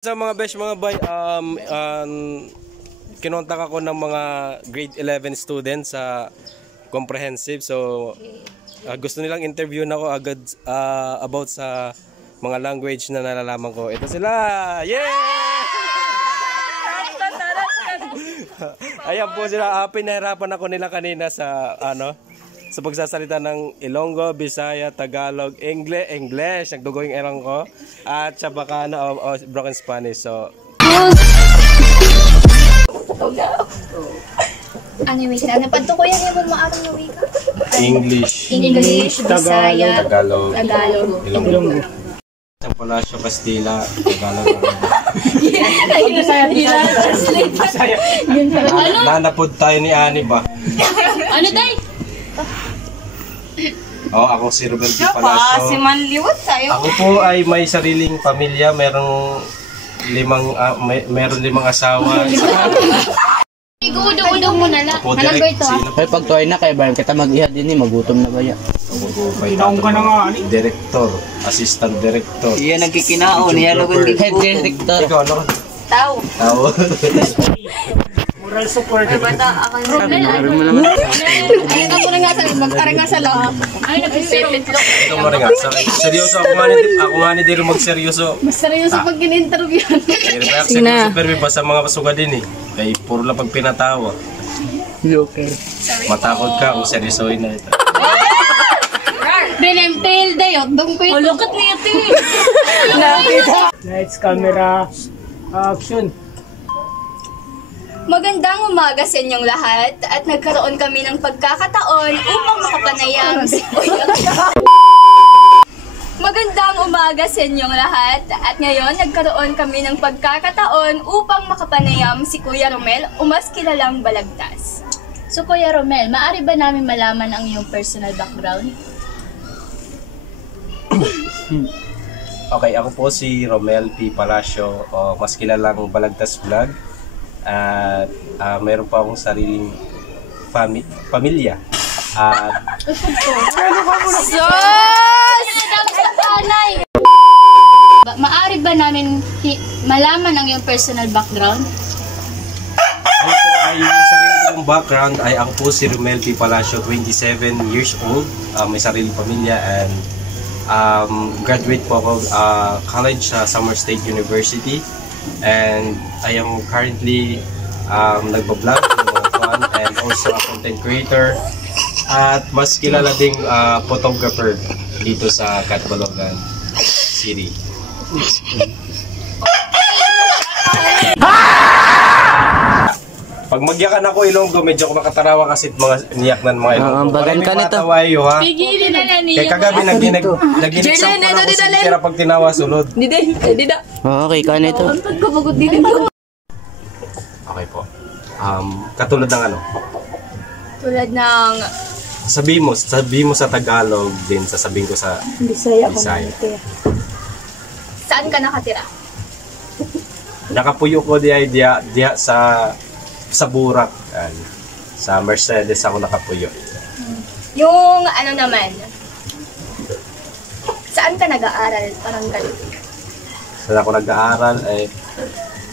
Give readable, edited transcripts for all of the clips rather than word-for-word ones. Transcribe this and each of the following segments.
Sa mga besh, mga bay, kinontak ako ng mga grade 11 students sa comprehensive. So, gusto nilang interview na ako agad about sa mga language na nalalaman ko. Ito sila! Yeah! Ayan po sila. Pinahirapan ako nila kanina sa sa pagsasalita ng Ilonggo, Bisaya, Tagalog, English, nagdugo yung erang ko, at sa Bacana o broken Spanish. So, ano yung wika? Napatukoyan niya mo maarong na wika? English, Bisaya, Tagalog, Ilonggo. Sa Palacio, Castilla, Tagalog. Nanapod tayo ni Ani ba? Ano tayo? Oh, ako si Ruben P. Palacio. Si Manliwat tayo. Ako po ay may sariling pamilya, meron limang asawa. Igudo-udo mo na lang. Manang ito ha. Ay, pag tuway na kayo, bayan kita mag-ihad din magutom na ba yan? Director, assistant director. Iyan nagkikinaon, iyan nagkikinaon. Head director. Ikaw, ano? Tao. Moral support. Bata, ako na. Ay, ako na nga sa mag-ara nga sa loob. Ay, nag-isipit lo. Ito mo rin nga. Seryoso ako nga ni Dero magseryoso. Mas seryoso pag in-interview. Sige na. Super pa sa mga pasuga din eh. Kaya puro lang pag pinatawa. Okay. Matakot ka kung seryosoin na ito. Binemtail dayo. Oh, look at me ito eh. Lights, camera, action. Magandang umaga sa inyong lahat at nagkaroon kami ng pagkakataon upang makapanayam si Kuya. Magandang umaga sa inyong lahat at ngayon nagkaroon kami ng pagkakataon upang makapanayam si Kuya Romel o mas kilalang Balagtas. So Kuya Romel, maaari ba namin malaman ang iyong personal background? Okay, ako po si Romel P. Palacio o mas kilalang Balagtas Vlog. At meron pa akong sariling pamilya. Maaari ba namin malaman ang iyong personal background? Yung sarili kong background ay ako po si Romel P. Palacio, 27 years old, may sariling pamilya, and graduate po ako college sa Samar State University, and I am currently nagbablog and also a content creator at mas kilala ding photographer dito sa Catbalogan City. Pag magyakan ako Ilonggo, medyo ako makatarawa kasi mga niyak ng mga Ilonggo. Bagan ka nito. Pigilin na lang niya. Kaya kagabi naginig sample ako si Kira pag tinawa sulod. Dida. Okay, ka nito. Ang pagkabagod din ito. Okay po. Katulad ng ano? Tulad ng Sabihin mo sa Tagalog din, sasabihin ko sa Bisaya. saan ka nakatira? Nakapuyo ko diya sa Burak. Sa Mercedes ako nakapuyo. Yung ano naman, saan ka nag-aaral? Parang ganun. Saan ako nag-aaral?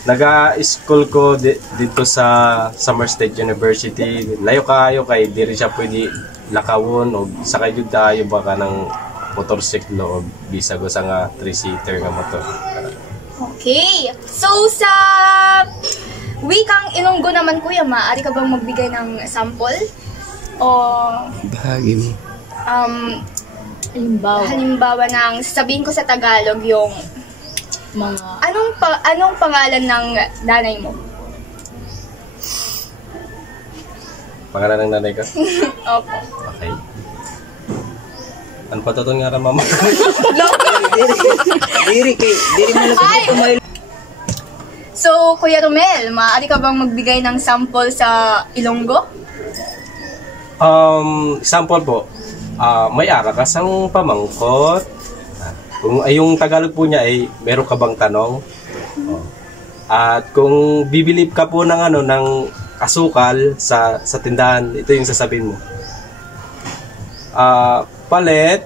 Nag-school ko dito sa Samar State University. Layo kaayo kay diri siya pwede lakawon o sakay jud tayo baka ng motorsiklo o bisag sa nga 3-seater nga motor. Okay. So, sa wikang Ilonggo naman, Kuya, maaari ka bang magbigay ng sample? O, Bahagi mo. halimbawa ng sasabihin ko sa Tagalog yung Mga anong pangalan ng nanay mo? Pangalan ng nanay ka? Opo. Okay. Ano pa to nga ka, mama? So, Kuya Romel, maaari ka bang magbigay ng sample sa Ilonggo? Sample po. May ara ka sang pamangkot. Kung yung Tagalog po niya ay meron ka bang tanong? At kung bibilip ka po ng ng asukal sa tindahan, ito yung sasabihin mo. Palit,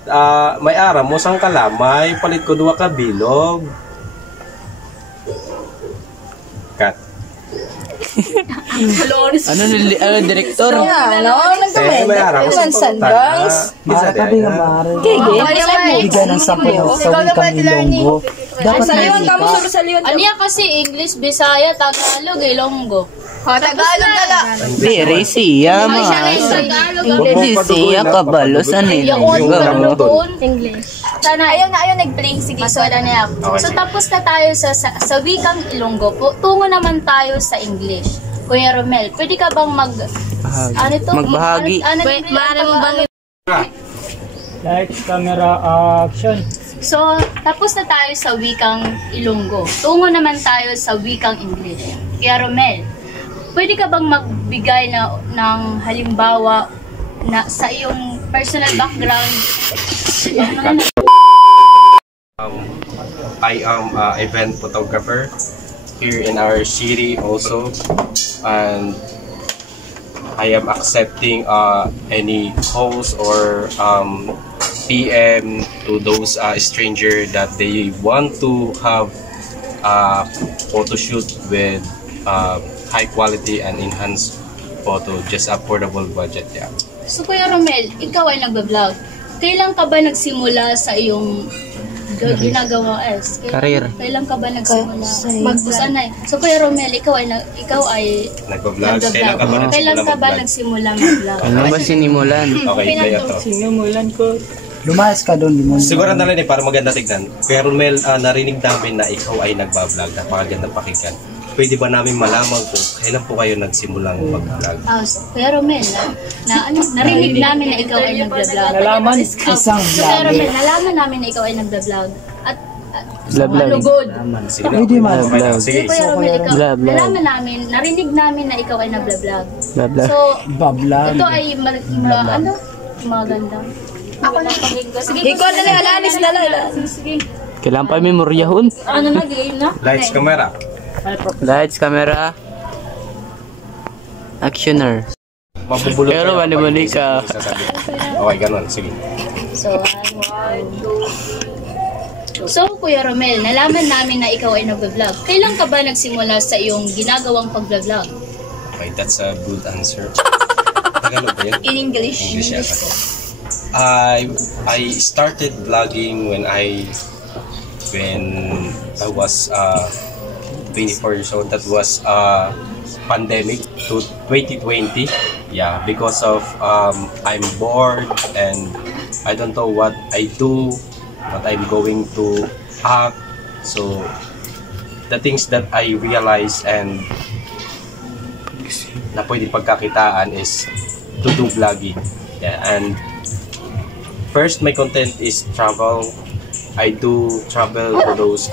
may ara mo sang kalamay, palit ko 2 ka bilog. Cut. Ano, direktor? Eh, may araw. Bisa din. Bigyan ng sampaw sa wikang Ilonggo. Dapat Aniya kasi English, Bisaya, Tagalog, Ilonggo. Tagalog na lang. Pero siya, Hindi siya kabalo sa Ilonggo. English. Sana ayaw nag-play. Sige, so na yan. So tapos na tayo sa wikang Ilonggo po. Tungo naman tayo sa English. Kuya Romel, pwede ka bang Magbahagi. Maaari mo bang Lights, camera, action. So, tapos na tayo sa wikang Ilonggo. Tungo naman tayo sa wikang English. Kuya Romel, pwede ka bang magbigay ng halimbawa na sa iyong personal background? I am an event photographer here in our city also, and I am accepting any calls or PM to those stranger that they want to have a photo shoot with high quality and enhanced photo, just affordable budget. Yeah. So, Kuya Romel, ikaw ay nagbablog. Kailan ka ba nagsimula sa iyong ginagawa Career. Kailan ka ba nagsimula? Magbusanay. So, Kuya Romel, ikaw ay Nagbablog. Kailan ka ba nagsimula mag-vlog? nagsimula mag-vlog? Ano ba sinimulan? Okay, play ito. Sinimulan ko. Lumayas ka doon, limon. Siguro na rin para maganda tignan. Pero Mel, narinig namin na ikaw ay nagbablog. Napakaganda pakinggan. Pwede ba namin malaman kung kailan po kayo nagsimulang mag-vlog? Kuya Romel, narinig namin na ikaw ay nagbablog. Nalaman, Isang So, Kuya vlogger. Romel, nalaman namin na ikaw ay nagbablog. At Vlog. lugod. Sige. Pwede man. Okay, sige. Kuya Romel, ikaw, Vlog. nalaman namin, narinig namin na ikaw ay nagbablog. Vlog. So, Bablag. ito ay maganda. Ako na pag-ego. Sige, Ikaw na lang, alanis na lang. Sige. Kailan pa memoryahon? Ano na, game na? Lights, camera. Lights, camera. Actioner. Mabubulot Pero kayo mali-mali kapag ka. isip mo sasabihin. Okay, ganun. Sige. So, So, Kuya Romel, nalaman namin na ikaw ay nagbablog. Kailan ka ba nagsimula sa iyong ginagawang pagbablog? Okay, that's a good answer. Tagalog ba yun? In English. English yata. I started vlogging when I was 24 years old. That was pandemic to 2020. Yeah, because of I'm bored and I don't know what I do, what I'm going to act. So the things that I realized and na pwede pagkakitaan is to do vlogging. Yeah, and first, my content is travel. I do travel to those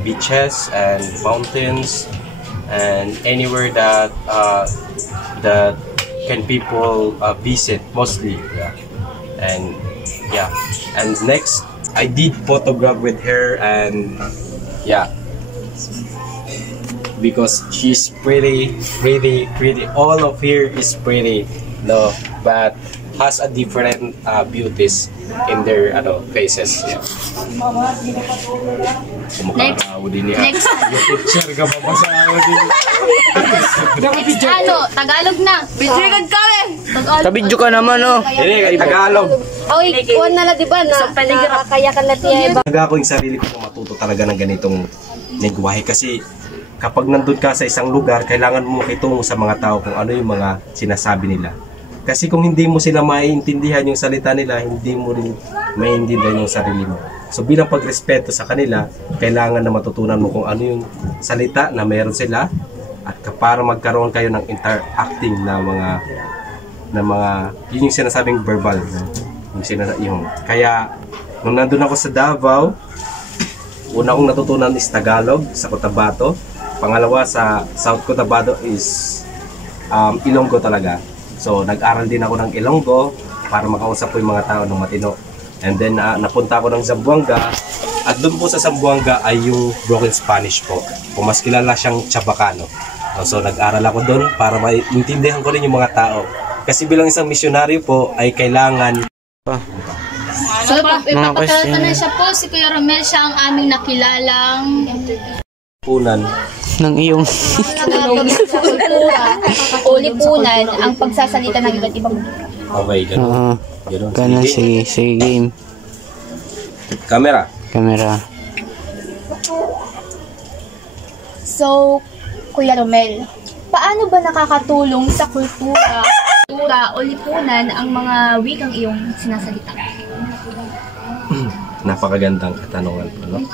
beaches and mountains and anywhere that can people visit mostly. Yeah. And next, I did photograph with her, and yeah, because she's pretty. All of here is pretty, no, but has a different beauties in their faces. Yeah. Next. Next. Picture ka pa sa din. Tagalog na. Bitrigad kami. Kabidyo ka naman, oh. Hindi, Tagalog. Oy, kuwan na lang, di ba? Kaya ka na tiya. Talaga ako yung sarili ko na matuto talaga ng ganitong lengguwahe kasi kapag nandun ka sa isang lugar, kailangan mo itungo sa mga tao kung ano yung mga sinasabi nila. Kasi kung hindi mo sila maiintindihan yung salita nila, hindi mo rin maiintindihan yung sarili mo. So bilang pagrespeto sa kanila, kailangan na matutunan mo kung ano yung salita na meron sila at para magkaroon kayo ng interacting na mga yun yung sinasabing verbal. Kaya nung nandun ako sa Davao, una kong natutunan is Tagalog sa Cotabato. Pangalawa sa South Cotabato is Ilonggo talaga. So nag-aral din ako ng Ilonggo para makausap ko yung mga tao ng matino. And then napunta ako ng Zamboanga at doon po sa Zamboanga ay yung broken Spanish po. Kung mas kilala siyang Chabacano. So nag-aral ako doon para maintindihan ko rin yung mga tao. Kasi bilang isang misyonaryo po ay kailangan So, ipapakilala na siya po, si Kuya Romel, siya ang aming nakilalang Punan. Ng iyong... Tulong sa kultura o lipunan ang pagsasalita ng iba't ibang wika. Okay, ganun. Oo. Ganun. Ganun, sige. Sige, game. Camera. Camera. So, Kuya Romel, paano ba nakakatulong sa kultura o lipunan ang mga wikang iyong sinasalita? Napakagandang katanungan po, no?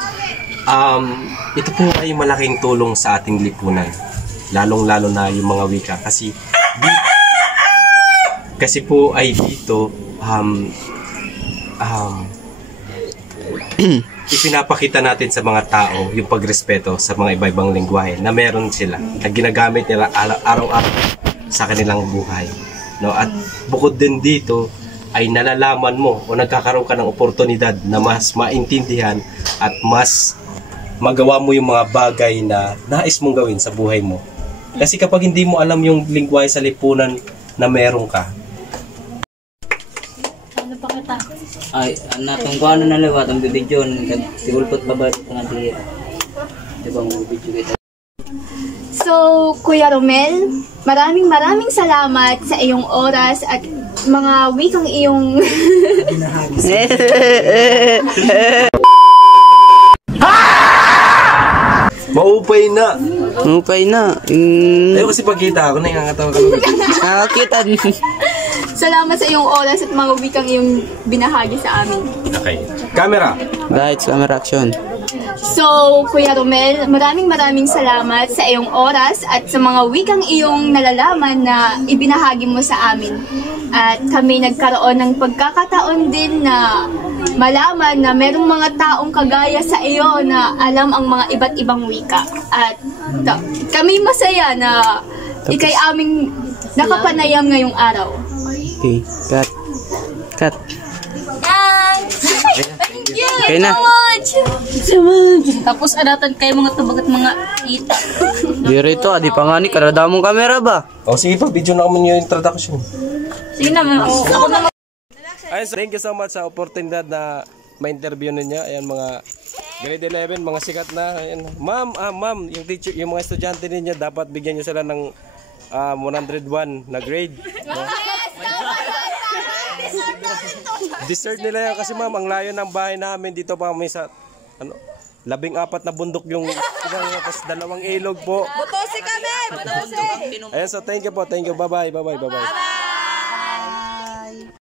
Ito po ay malaking tulong sa ating lipunan. Lalong-lalo na yung mga wika. Kasi po ay dito, ipinapakita natin sa mga tao yung pagrespeto sa mga iba-ibang lengguwahe na meron sila, na ginagamit nila araw-araw sa kanilang buhay. No? At bukod din dito, ay nalalaman mo o nagkakaroon ka ng oportunidad na mas maintindihan at mas magawa mo yung mga bagay na nais mong gawin sa buhay mo. Kasi kapag hindi mo alam yung lingwahe sa lipunan na meron ka, ay natong ko ano na lewat ang bibidyo sigulpot pa ba nga di ba mo bibidyo kita. So, Kuya Romel, maraming salamat sa iyong oras at mga wikang iyong maupay na! Upay na. Ayaw kasi pagkita ako, nangangatawa ka lang. Nakakita. salamat sa iyong oras at mga wikang iyong binahagi sa amin. Okay. Camera! Lights, camera, action. So, Kuya Romel, maraming salamat sa iyong oras at sa mga wikang iyong nalalaman na ibinahagi mo sa amin. At kami nagkaroon ng pagkakataon din na malaman na merong mga taong kagaya sa iyo na alam ang mga iba't ibang wika. At kami masaya na ikay aming nakapanayam ngayong araw. Okay, cut. Cut. Okay na. Tapos adatan kayo mga tubag at mga ita. Di rito, di pa nga ni karada mong camera ba? O sige pa, video na kami yung introduction. Sige naman. Ayun, so thank you so much sa oportunidad na ma-interview ninyo. Ayan, mga grade 11, mga sikat na. Ayan. Ma'am, yung teacher, yung mga estudyante ninyo, dapat bigyan nyo sila ng 101 na grade. No? Dessert nila yan kasi ma'am, ang layo ng bahay namin dito pa kami sa 14 na bundok yung tapos 2 ilog po. Butusi kami, butusi. Ayan, so thank you po, thank you. Bye-bye.